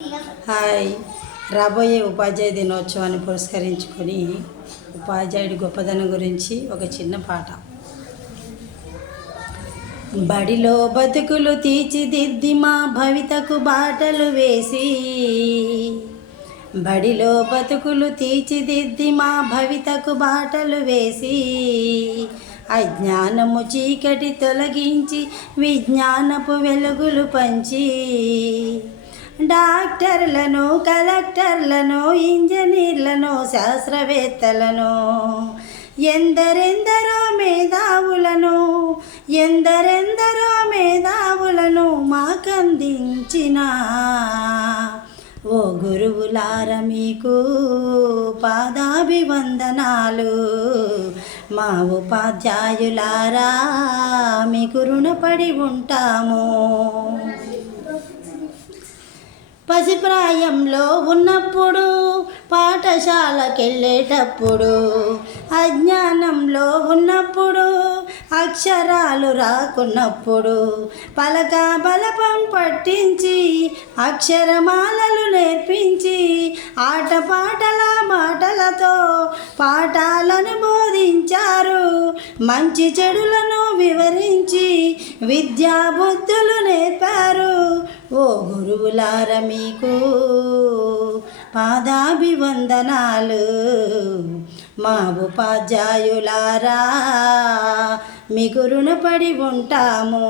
Hi. రాబోయే ఉపాధ్యాయ దినోత్సవాన్ని పురస్కరించుకొని ఉపాధ్యాయుడి గొప్పదనం గురించి ఒక చిన్న పాట. బడిలో బతుకులు తీర్చిదిద్ది మా భవితకు బాటలు వేసి, బడిలో బతుకులు తీర్చిదిద్ది మా భవితకు బాటలు వేసి, అజ్ఞానము చీకటి తొలగించి విజ్ఞానపు వెలుగులు పంచి, డాక్టర్లను, కలెక్టర్లను, ఇంజనీర్లను, శాస్త్రవేత్తలను, ఎందరెందరో మేధావులను మాకందించిన ఓ గురువులార మీకు పాదాభివందనాలు. మా ఉపాధ్యాయులారా మీకు రుణపడి ఉంటాము. పసిప్రాయంలో ఉన్నప్పుడు, పాఠశాలకెళ్ళేటప్పుడు, అజ్ఞానంలో ఉన్నప్పుడు, అక్షరాలు రాకున్నప్పుడు, పలక బలపం పట్టించి అక్షరమాలలు నేర్పించి, ఆటపాటల మాటలతో పాఠాలను బోధించారు. మంచి చెడులను వివరించి విద్యాబుద్ధులు నేర్పారు. ఓ గురువులార మీకు పాదాభివందనాలు. మా ఉపాధ్యాయులారా మీకు రుణపడి ఉంటాము.